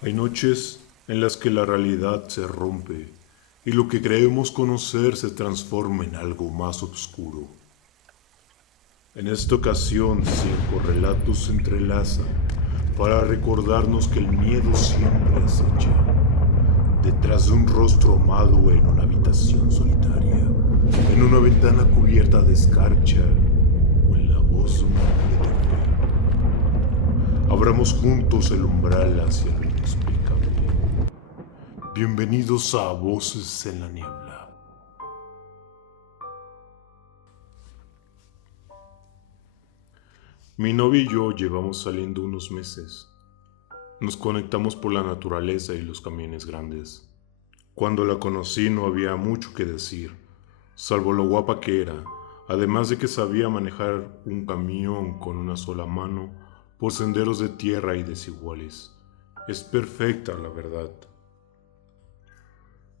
Hay noches en las que la realidad se rompe y lo que creemos conocer se transforma en algo más oscuro. En esta ocasión, 5 relatos se entrelazan para recordarnos que el miedo siempre acecha detrás de un rostro amado en una habitación solitaria, en una ventana cubierta de escarcha o en la voz de un ángel de fe. Abramos juntos el umbral hacia lo inexplicable. Bienvenidos a Voces en la Niebla. Mi novia y yo llevamos saliendo unos meses. Nos conectamos por la naturaleza y los camiones grandes. Cuando la conocí no había mucho que decir, salvo lo guapa que era, además de que sabía manejar un camión con una sola mano por senderos de tierra y desiguales. Es perfecta, la verdad.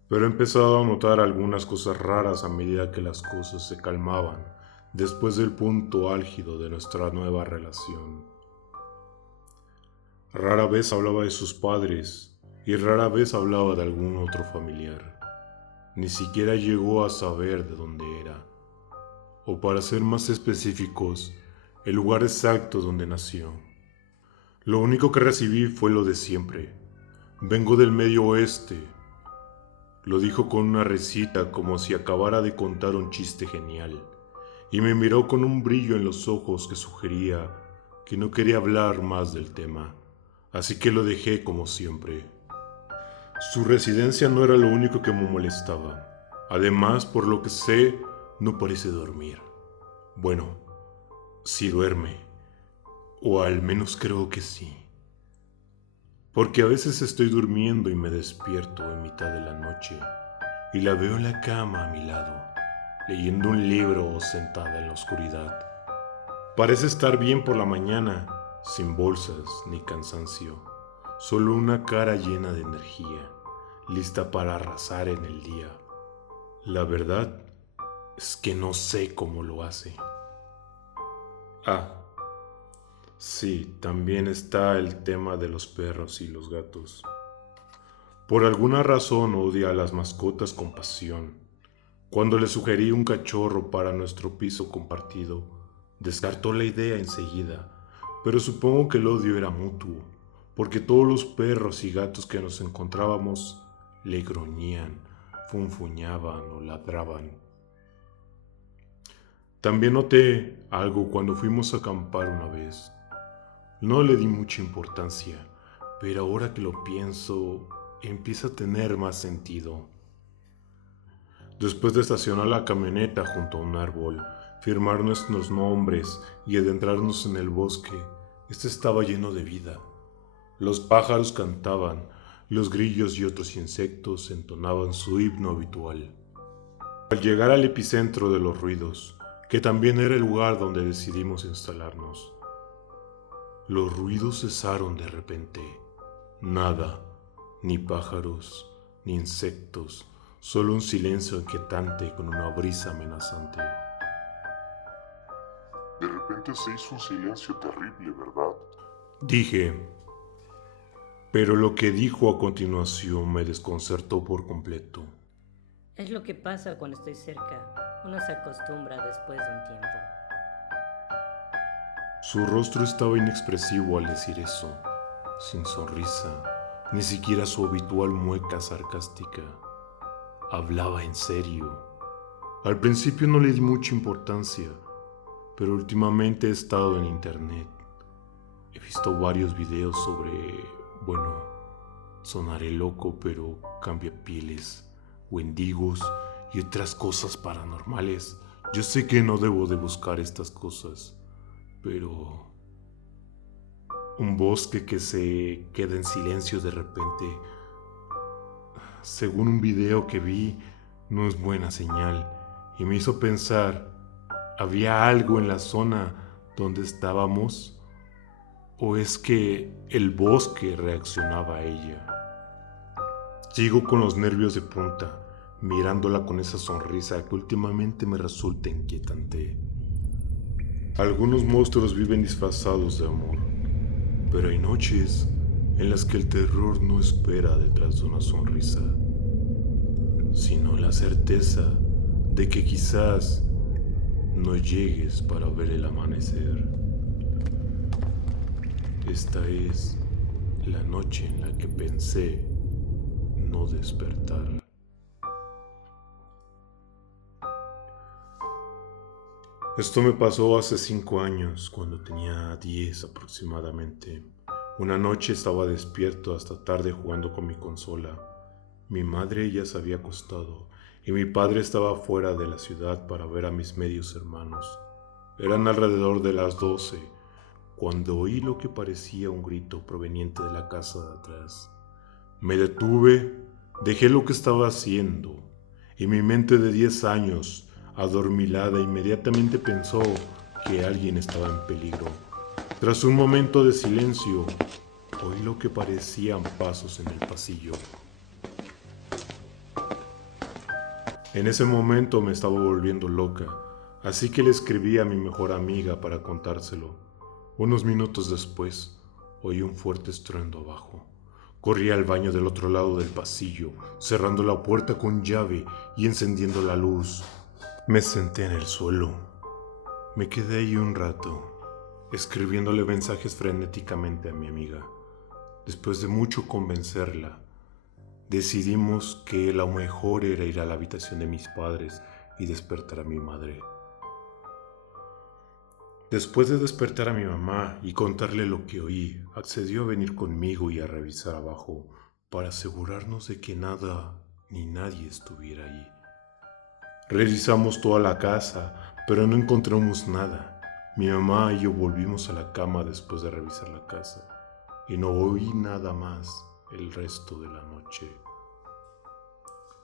Pero he empezado a notar algunas cosas raras a medida que las cosas se calmaban después del punto álgido de nuestra nueva relación. Rara vez hablaba de sus padres y rara vez hablaba de algún otro familiar. Ni siquiera llegó a saber de dónde era, o para ser más específicos, el lugar exacto donde nació. Lo único que recibí fue lo de siempre. Vengo del Medio Oeste. Lo dijo con una risita como si acabara de contar un chiste genial, y me miró con un brillo en los ojos que sugería que no quería hablar más del tema, así que lo dejé como siempre. Su residencia no era lo único que me molestaba. Además, por lo que sé, no parece dormir. Bueno, sí duerme, o al menos creo que sí. Porque a veces estoy durmiendo y me despierto en mitad de la noche y la veo en la cama a mi lado, leyendo un libro o sentada en la oscuridad. Parece estar bien por la mañana, sin bolsas ni cansancio, solo una cara llena de energía, lista para arrasar en el día. La verdad es que no sé cómo lo hace. Ah, sí, también está el tema de los perros y los gatos. Por alguna razón odia a las mascotas con pasión. Cuando le sugerí un cachorro para nuestro piso compartido, descartó la idea enseguida, pero supongo que el odio era mutuo, porque todos los perros y gatos que nos encontrábamos le gruñían, funfuñaban o ladraban. También noté algo cuando fuimos a acampar una vez. No le di mucha importancia, pero ahora que lo pienso, empieza a tener más sentido. Después de estacionar la camioneta junto a un árbol, firmar nuestros nombres y adentrarnos en el bosque, este estaba lleno de vida. Los pájaros cantaban, los grillos y otros insectos entonaban su himno habitual. Al llegar al epicentro de los ruidos, que también era el lugar donde decidimos instalarnos, los ruidos cesaron de repente. Nada, ni pájaros, ni insectos, solo un silencio inquietante con una brisa amenazante. De repente se hizo un silencio terrible, ¿verdad? Dije, pero lo que dijo a continuación me desconcertó por completo. Es lo que pasa cuando estoy cerca. Uno se acostumbra después de un tiempo. Su rostro estaba inexpresivo al decir eso, sin sonrisa, ni siquiera su habitual mueca sarcástica. Hablaba en serio. Al principio no le di mucha importancia, pero últimamente he estado en internet. He visto varios videos sobre, bueno, sonaré loco, pero cambiapieles, wendigos y otras cosas paranormales. Yo sé que no debo de buscar estas cosas, pero un bosque que se queda en silencio de repente, según un video que vi, no es buena señal y me hizo pensar, ¿había algo en la zona donde estábamos? ¿O es que el bosque reaccionaba a ella? Sigo con los nervios de punta, mirándola con esa sonrisa que últimamente me resulta inquietante. Algunos monstruos viven disfrazados de amor, pero hay noches en las que el terror no espera detrás de una sonrisa, sino la certeza de que quizás no llegues para ver el amanecer. Esta es la noche en la que pensé no despertar. Esto me pasó hace 5 años, cuando tenía 10 aproximadamente. Una noche estaba despierto hasta tarde jugando con mi consola. Mi madre ya se había acostado y mi padre estaba fuera de la ciudad para ver a mis medios hermanos. Eran alrededor de las 12 cuando oí lo que parecía un grito proveniente de la casa de atrás. Me detuve, dejé lo que estaba haciendo y mi mente de 10 años, adormilada, inmediatamente pensó que alguien estaba en peligro. Tras un momento de silencio, oí lo que parecían pasos en el pasillo. En ese momento me estaba volviendo loca, así que le escribí a mi mejor amiga para contárselo. Unos minutos después, oí un fuerte estruendo abajo. Corrí al baño del otro lado del pasillo, cerrando la puerta con llave y encendiendo la luz. Me senté en el suelo. Me quedé ahí un rato, escribiéndole mensajes frenéticamente a mi amiga. Después de mucho convencerla, decidimos que lo mejor era ir a la habitación de mis padres y despertar a mi madre. Después de despertar a mi mamá y contarle lo que oí, accedió a venir conmigo y a revisar abajo para asegurarnos de que nada ni nadie estuviera ahí. Revisamos toda la casa, pero no encontramos nada. Mi mamá y yo volvimos a la cama después de revisar la casa y no oí nada más el resto de la noche.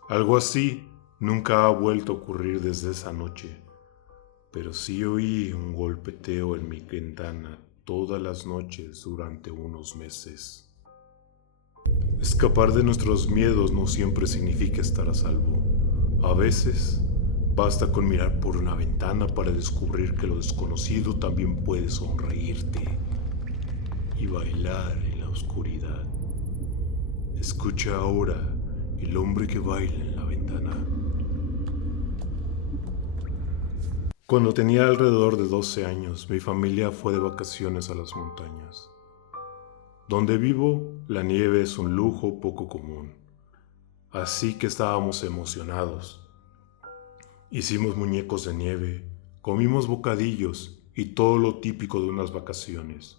Algo así nunca ha vuelto a ocurrir desde esa noche, pero sí oí un golpeteo en mi ventana todas las noches durante unos meses. Escapar de nuestros miedos no siempre significa estar a salvo. A veces basta con mirar por una ventana para descubrir que lo desconocido también puede sonreírte y bailar en la oscuridad. Escucha ahora el hombre que baila en la ventana. Cuando tenía alrededor de 12 años, mi familia fue de vacaciones a las montañas. Donde vivo, la nieve es un lujo poco común, así que estábamos emocionados. Hicimos muñecos de nieve, comimos bocadillos y todo lo típico de unas vacaciones.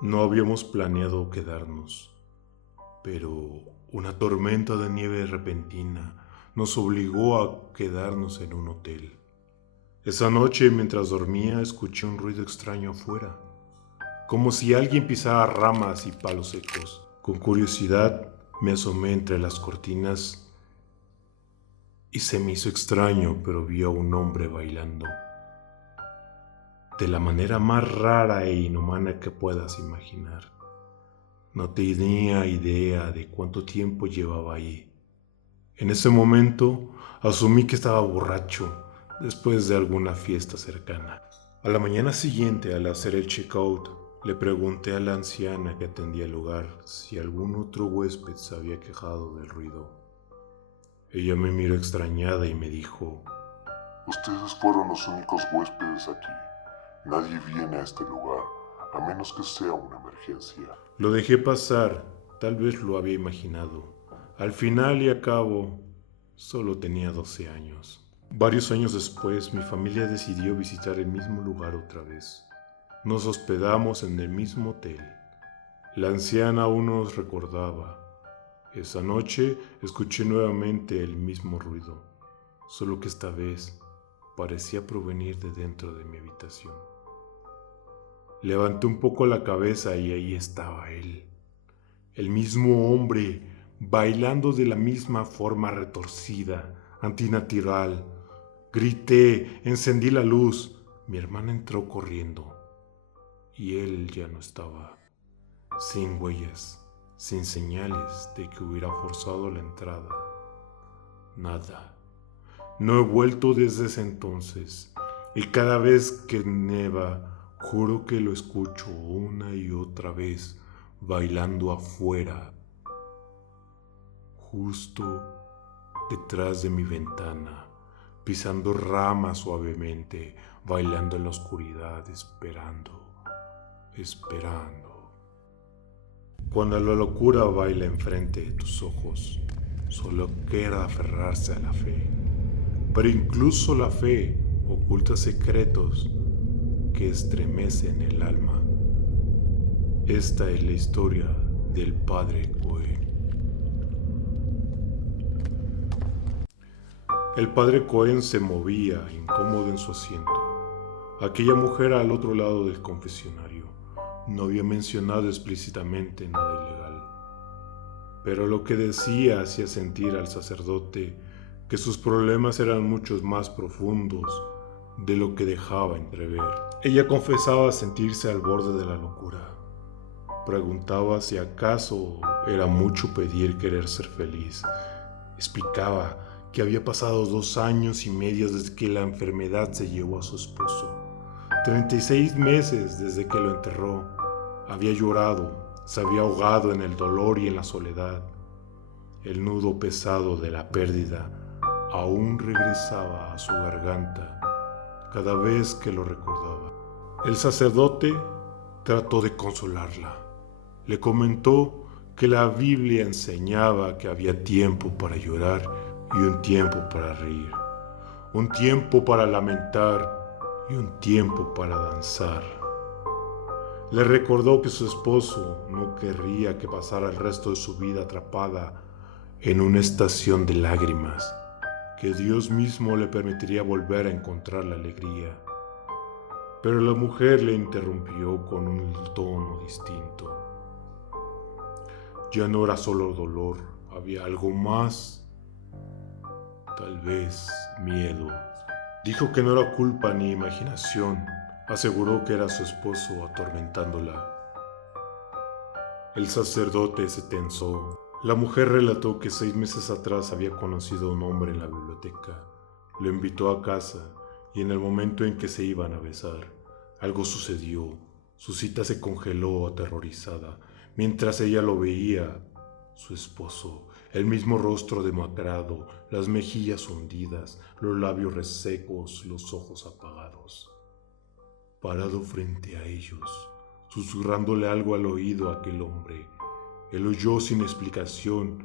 No habíamos planeado quedarnos, pero una tormenta de nieve repentina nos obligó a quedarnos en un hotel. Esa noche, mientras dormía, escuché un ruido extraño afuera, como si alguien pisara ramas y palos secos. Con curiosidad, me asomé entre las cortinas y se me hizo extraño, pero vi a un hombre bailando de la manera más rara e inhumana que puedas imaginar. No tenía idea de cuánto tiempo llevaba ahí. En ese momento asumí que estaba borracho después de alguna fiesta cercana. A la mañana siguiente, al hacer el check-out, le pregunté a la anciana que atendía el lugar si algún otro huésped se había quejado del ruido. Ella me miró extrañada y me dijo: Ustedes fueron los únicos huéspedes aquí. Nadie viene a este lugar, a menos que sea una emergencia. Lo dejé pasar, tal vez lo había imaginado. Al final y a cabo, solo tenía 12 años. Varios años después, mi familia decidió visitar el mismo lugar otra vez. Nos hospedamos en el mismo hotel. La anciana aún nos recordaba. Esa noche escuché nuevamente el mismo ruido, solo que esta vez parecía provenir de dentro de mi habitación. Levanté un poco la cabeza y ahí estaba él, el mismo hombre, bailando de la misma forma retorcida, antinatural. Grité, encendí la luz. Mi hermana entró corriendo y él ya no estaba, sin huellas, sin señales de que hubiera forzado la entrada. Nada. No he vuelto desde ese entonces, y cada vez que neva Juro que lo escucho una y otra vez bailando afuera, justo detrás de mi ventana, pisando ramas suavemente, bailando en la oscuridad, esperando. Cuando la locura baila enfrente de tus ojos, solo queda aferrarse a la fe. Pero incluso la fe oculta secretos que estremecen el alma. Esta es la historia del padre Cohen. El padre Cohen se movía incómodo en su asiento. Aquella mujer al otro lado del confesionario no había mencionado explícitamente nada ilegal, pero lo que decía hacía sentir al sacerdote que sus problemas eran muchos más profundos de lo que dejaba entrever. Ella confesaba sentirse al borde de la locura. Preguntaba si acaso era mucho pedir querer ser feliz. Explicaba que había pasado 2 años y medio desde que la enfermedad se llevó a su esposo. 36 meses desde que lo enterró. Había llorado, se había ahogado en el dolor y en la soledad. El nudo pesado de la pérdida aún regresaba a su garganta cada vez que lo recordaba. El sacerdote trató de consolarla. Le comentó que la Biblia enseñaba que había tiempo para llorar y un tiempo para reír, un tiempo para lamentar y un tiempo para danzar. Le recordó que su esposo no querría que pasara el resto de su vida atrapada en una estación de lágrimas, que Dios mismo le permitiría volver a encontrar la alegría. Pero la mujer le interrumpió con un tono distinto. Ya no era solo dolor, había algo más, tal vez miedo. Dijo que no era culpa ni imaginación. Aseguró que era su esposo atormentándola. El sacerdote se tensó. La mujer relató que 6 meses atrás había conocido a un hombre en la biblioteca. Lo invitó a casa y en el momento en que se iban a besar, algo sucedió. Su cita se congeló aterrorizada mientras ella lo veía. Su esposo, el mismo rostro demacrado, las mejillas hundidas, los labios resecos, los ojos apagados. Parado frente a ellos, susurrándole algo al oído a aquel hombre. Él oyó sin explicación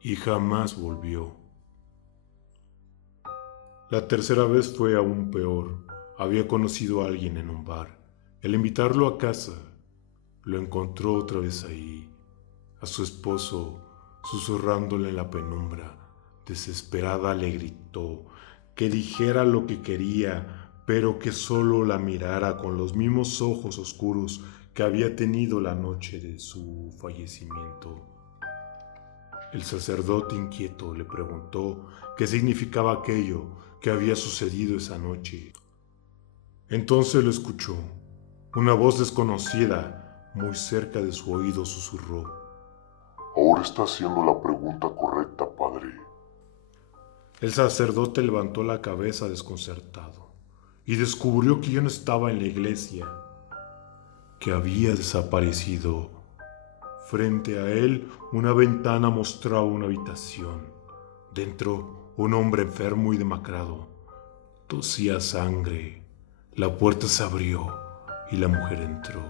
y jamás volvió. La tercera vez fue aún peor. Había conocido a alguien en un bar. Al invitarlo a casa, lo encontró otra vez ahí, a su esposo, susurrándole en la penumbra. Desesperada le gritó que dijera lo que quería, pero que solo la mirara con los mismos ojos oscuros que había tenido la noche de su fallecimiento. El sacerdote inquieto le preguntó qué significaba aquello que había sucedido esa noche. Entonces lo escuchó. Una voz desconocida, muy cerca de su oído, susurró: Ahora está haciendo la pregunta correcta, padre. El sacerdote levantó la cabeza desconcertado y descubrió que ya no estaba en la iglesia, que había desaparecido. Frente a él, una ventana mostraba una habitación. Dentro, un hombre enfermo y demacrado. Tosía sangre. La puerta se abrió y la mujer entró.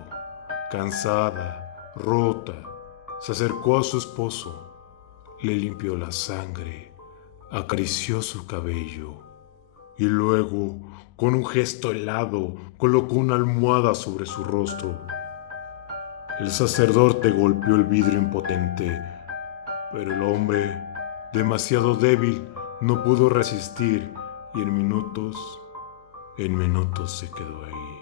Cansada, rota, se acercó a su esposo. Le limpió la sangre, acarició su cabello y luego, con un gesto helado, colocó una almohada sobre su rostro. El sacerdote golpeó el vidrio impotente, pero el hombre, demasiado débil, no pudo resistir y en minutos se quedó ahí,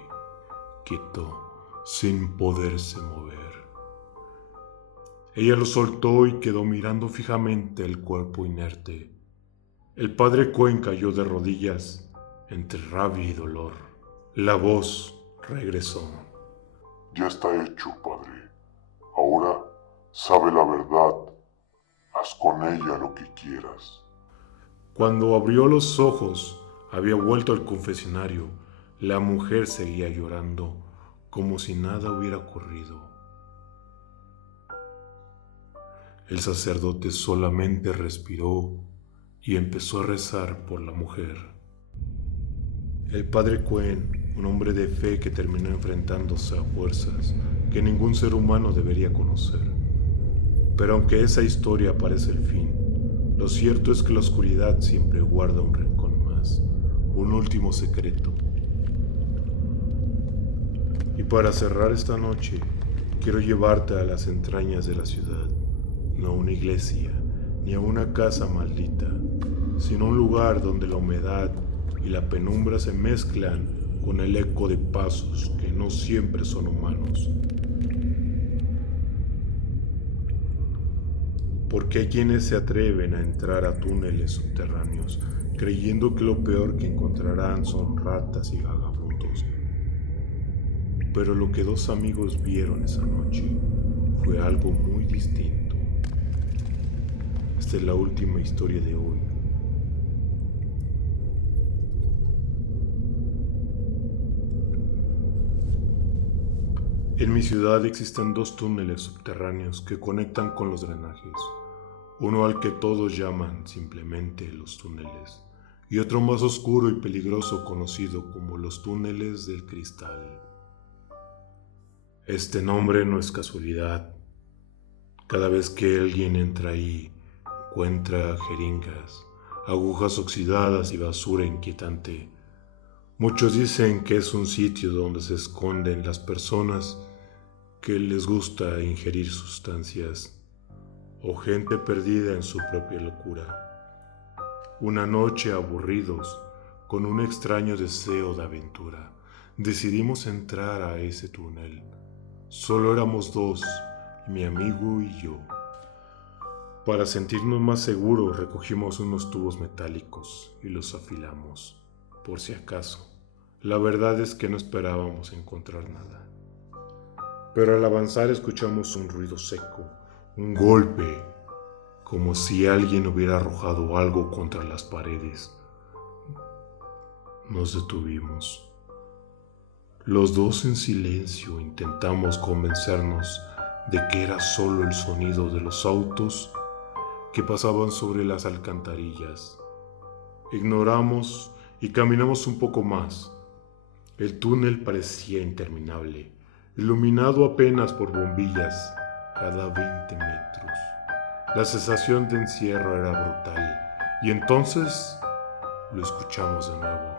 quieto, sin poderse mover. Ella lo soltó y quedó mirando fijamente el cuerpo inerte. El padre Cohen cayó de rodillas entre rabia y dolor. La voz regresó. Ya está hecho, padre. Ahora sabe la verdad. Haz con ella lo que quieras. Cuando abrió los ojos, había vuelto al confesionario. La mujer seguía llorando. como si nada hubiera ocurrido. El sacerdote solamente respiró y empezó a rezar por la mujer. El padre Cohen, un hombre de fe que terminó enfrentándose a fuerzas que ningún ser humano debería conocer. Pero aunque esa historia parece el fin, lo cierto es que la oscuridad siempre guarda un rincón más, un último secreto. Y para cerrar esta noche, quiero llevarte a las entrañas de la ciudad, no a una iglesia, ni a una casa maldita, sino a un lugar donde la humedad y la penumbra se mezclan con el eco de pasos que no siempre son humanos. Porque hay quienes se atreven a entrar a túneles subterráneos, creyendo que lo peor que encontrarán son ratas y vagabundos. Pero lo que dos amigos vieron esa noche fue algo muy distinto. Esta es la última historia de hoy. En mi ciudad existen dos túneles subterráneos que conectan con los drenajes. Uno al que todos llaman simplemente los túneles, y otro más oscuro y peligroso conocido como los túneles del cristal. Este nombre no es casualidad. Cada vez que alguien entra ahí, encuentra jeringas, agujas oxidadas y basura inquietante. Muchos dicen que es un sitio donde se esconden las personas que les gusta ingerir sustancias o gente perdida en su propia locura. Una noche aburridos, con un extraño deseo de aventura, decidimos entrar a ese túnel. Solo éramos dos, mi amigo y yo. Para sentirnos más seguros, recogimos unos tubos metálicos y los afilamos, por si acaso. La verdad es que no esperábamos encontrar nada. Pero al avanzar escuchamos un ruido seco, un golpe, como si alguien hubiera arrojado algo contra las paredes. Nos detuvimos. Los dos en silencio intentamos convencernos de que era solo el sonido de los autos que pasaban sobre las alcantarillas. Ignoramos y caminamos un poco más. El túnel parecía interminable, iluminado apenas por bombillas cada 20 metros. La sensación de encierro era brutal, y entonces lo escuchamos de nuevo.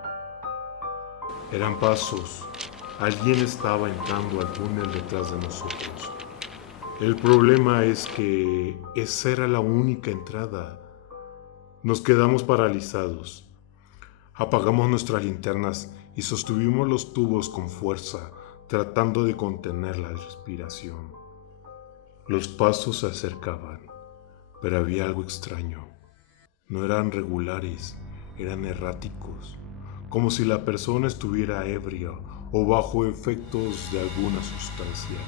Eran pasos. Alguien estaba entrando al túnel detrás de nosotros. El problema es que esa era la única entrada. Nos quedamos paralizados. Apagamos nuestras linternas y sostuvimos los tubos con fuerza, tratando de contener la respiración. Los pasos se acercaban, pero había algo extraño. No eran regulares, eran erráticos, como si la persona estuviera ebria o bajo efectos de alguna sustancia.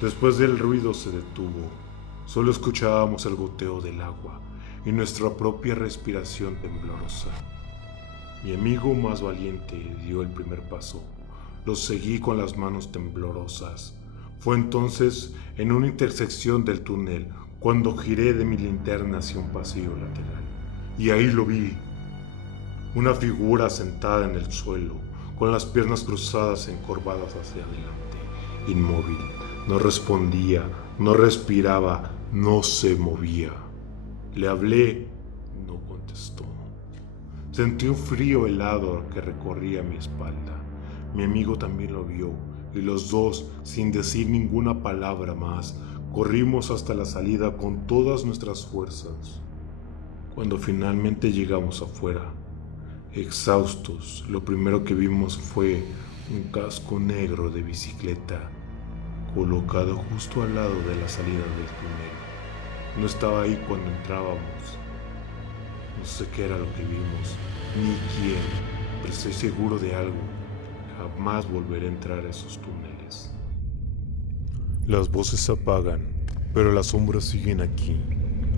Después del ruido se detuvo. Solo escuchábamos el goteo del agua y nuestra propia respiración temblorosa. Mi amigo más valiente dio el primer paso. Lo seguí con las manos temblorosas. Fue entonces en una intersección del túnel cuando giré de mi linterna hacia un pasillo lateral. Y ahí lo vi. Una figura sentada en el suelo, con las piernas cruzadas encorvadas hacia adelante, inmóvil. No respondía, no respiraba, no se movía. Le hablé, no contestó. Sentí un frío helado que recorría mi espalda. Mi amigo también lo vio, y los dos, sin decir ninguna palabra más, corrimos hasta la salida con todas nuestras fuerzas. Cuando finalmente llegamos afuera, exhaustos, lo primero que vimos fue un casco negro de bicicleta colocado justo al lado de la salida del túnel. No estaba ahí cuando entrábamos. No sé qué era lo que vimos, ni quién, pero estoy seguro de algo. Jamás volveré a entrar a esos túneles. Las voces se apagan, pero las sombras siguen aquí.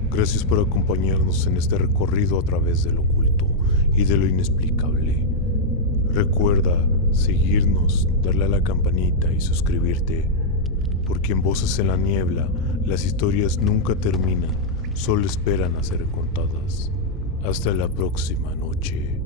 Gracias por acompañarnos en este recorrido a través de lo oculto y de lo inexplicable. Recuerda, seguirnos, darle a la campanita y suscribirte, porque en Voces en la Niebla las historias nunca terminan, solo esperan a ser contadas. Hasta la próxima noche.